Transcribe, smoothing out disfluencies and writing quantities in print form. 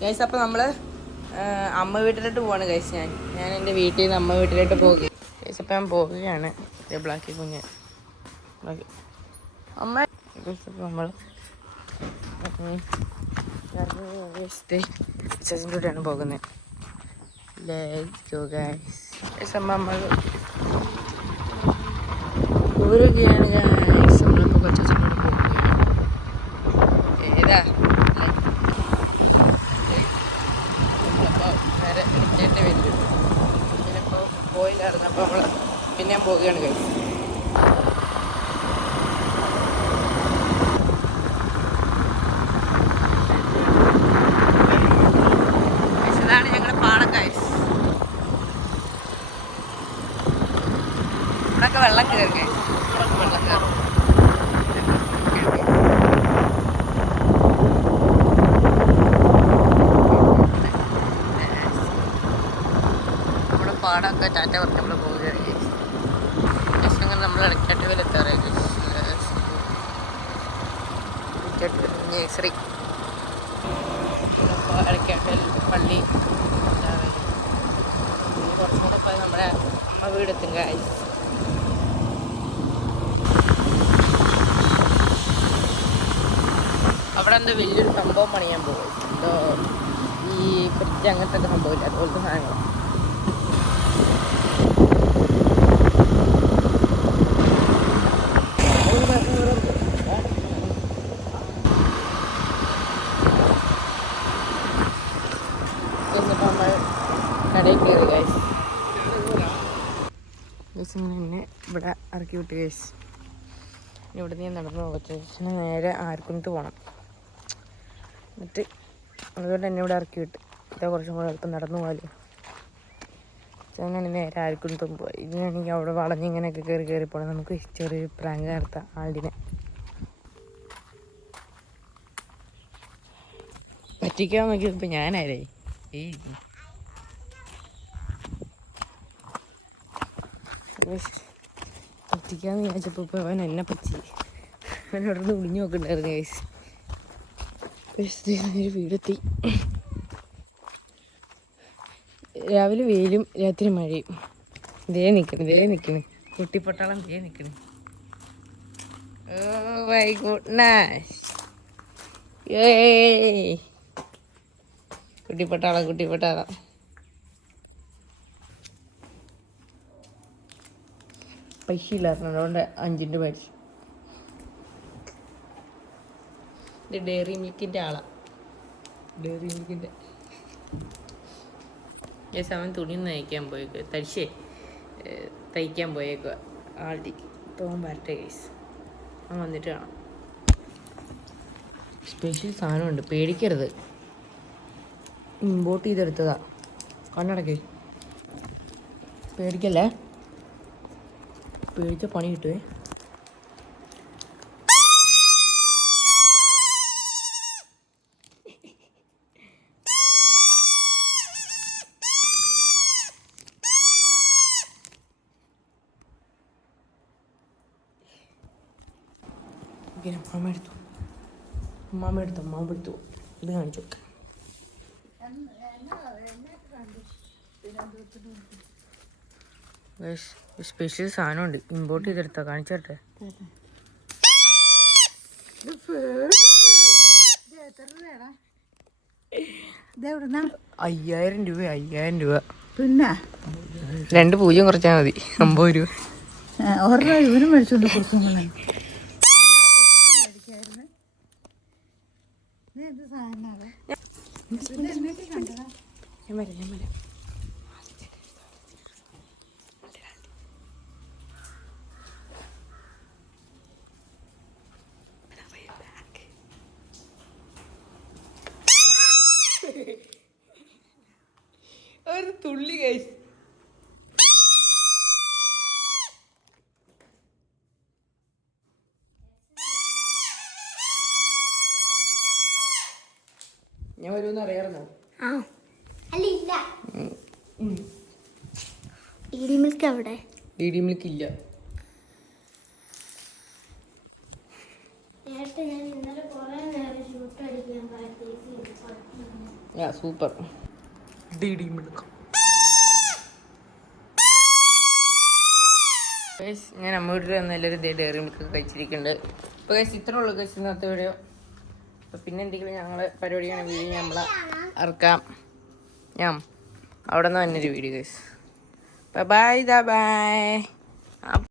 Guys അപ്പോൾ നമ്മൾ അമ്മ വീട്ടിലോട്ട് പോവാണ് ഗൈസ്. ഞാൻ എൻ്റെ വീട്ടിൽ നിന്ന് അമ്മ വീട്ടിലോട്ട് പോകും ഗൈസ്. അപ്പോൾ ഞാൻ പോവുകയാണ്. ബ്ലാക്കി കുഞ്ഞ് അമ്മ ഗൈസ്. അപ്പോൾ നമ്മൾ ചേച്ചിൻ്റെ പോകുന്നത്. നമ്മൾ പോരുകയാണ് ഗൈസ്. നമ്മളിപ്പോൾ കൊച്ചച്ഛനോട് പോവുകയാണ്. ഏതാ നേരെ എടുക്കേണ്ടി വരും. പിന്നിപ്പോൾ പോയില്ലായിരുന്നു. അപ്പോൾ നമ്മൾ പിന്നെ ഞാൻ പോവുകയാണ് ഗൈസ്. ഇതാണ് ഞങ്ങളുടെ പാടം ഗൈസ്. ഇവിടെയൊക്കെ വെള്ളം കയറി ഗൈസ്. വെള്ളം കയറും. നമ്മുടെ പാടമൊക്കെ ടാറ്റ പറഞ്ഞ് നമ്മൾ പോവുകയാണ് ഗൈസ്. ജസ്റ്റ് അങ്ങനെ നമ്മൾ ഇടയ്ക്കാട്ടുവിൽ എത്താറായി ഗൈസ്. നേഴ്സറി ഇടയ്ക്കാട്ടുവിൽ പള്ളി കുറച്ചും കൂടെ പോയി നമ്മുടെ അമ്മ വീടെത്തും ഗൈസ്. അവിടെ എന്തോ വലിയൊരു സംഭവം പണിയാൻ പോകും. എന്തോ ഈ ഫ്രിഡ്ജ് അങ്ങനത്തെ ഒക്കെ സംഭവമില്ല, അതുപോലത്തെ സാധനങ്ങളാണ്. നമ്മൾ കടയിൽ കയറി ഗൈസ്. ഗൈസ് ഇങ്ങനെ എന്നെ ഇവിടെ ഇറക്കി വിട്ട് ഗൈസ്. ഇവിടെ നിന്ന് നടന്നു പോകച്ചേച്ചിന് നേരെ ആർക്കുന്നിട്ട് പോകണം. എന്നിട്ട് അതുകൊണ്ട് എന്നെ ഇവിടെ ഇറക്കി വിട്ട് ഇതാ കുറച്ചും കൂടെ എളുപ്പം നടന്നു പോകാമല്ലോ. അങ്ങനെ നേരെ ആർക്കുന്നിട്ടും പോയി. ഇതിനാണെങ്കിൽ അവിടെ വളഞ്ഞിങ്ങനെയൊക്കെ കയറി പോകണം. നമുക്ക് ചെറിയൊരു പ്രാങ്ക് നടത്താം ആളിനെ. പറ്റിക്കാൻ നോക്കിയത് ഇപ്പം ഞാനാരേ പറ്റിക്കാന്ന് വിചാരിച്ചപ്പോൾ ഇപ്പോൾ അവൻ എന്നെ പറ്റി. അവൻ അവിടെ നിന്ന് ഒളിഞ്ഞു നോക്കണ്ടായിരുന്നു ഗൈസ്. ഒരു വീടെത്തി. രാവിലെ വെയിലും രാത്രി മഴയും. ദേ നിൽക്കണ് കുട്ടിപ്പട്ടാളം ദേ നിൽക്കണ്. Oh my goodness. ഏയ് കുട്ടിപ്പട്ടാളം പൈസ ഇല്ലായിരുന്നു, അതുകൊണ്ട് 5 മേടിച്ചു. ഇത് ഡെയറി മിൽക്കിൻ്റെ ആളാണ്. ഡെയറി മിൽക്കിൻ്റെ ഗൈസ്. അവൻ തുണി നയിക്കാൻ പോയേക്കുക, തയ്ക്കാൻ പോയേക്കുക ആൾട്ടിക്ക്. തോൻ വരട്ടെ ഗൈസ്, അവൻ വന്നിട്ട് കാണാം. സ്പെഷ്യൽ സാധനമുണ്ട്, പേടിക്കരുത്. ഇമ്പോർട്ട് ചെയ്തെടുത്തതാ. കണ്ണടക്കേ, പേടിക്കല്ലേ. പേടിച്ച പണി കിട്ടുവേ. അമ്മാമ്മ എടുത്തു ഇത് കാണിച്ചു. സ്പെഷ്യൽ സാധനമുണ്ട്, ഇമ്പോർട്ട് ചെയ്തെടുത്താ. കാണിച്ചോട്ടെ. 5000 രൂപ. 5000 രൂപ. പിന്നെ 2 പൂജ്യം കുറച്ചാൽ മതി. 50 രൂപ. ഇവനും മേടിച്ചോണ്ട് കൊടുക്കും. ഞാൻ വരാം. ഒരു തുള്ളി കഴിച്ചു. ഞാൻ വരുമെന്ന് അറിയാറുന്നോ? ഡി മിൽക്ക് അവിടെ? ഡി മിൽക്ക് ഇല്ല. സൂപ്പർ. D milk. ഞാൻ അമ്മ വീട്ടിൽ വന്ന എല്ലാവരും ഇതേ ഡയറി മിൽക്ക് കഴിച്ചിരിക്കുന്നുണ്ട്. ഇപ്പോൾ ഗൈസ് ഇത്രേ ഉള്ളൂ ഗൈസ് ഇന്നത്തെ വീഡിയോ. അപ്പോൾ പിന്നെ എന്തെങ്കിലും ഞങ്ങൾ പരിപാടിയാണ് വീഡിയോ നമ്മൾ ഇറക്കാം. ഞാൻ അവിടെ നിന്ന് തന്നെയൊരു വീഡിയോ ഗൈസ്. Bye bye.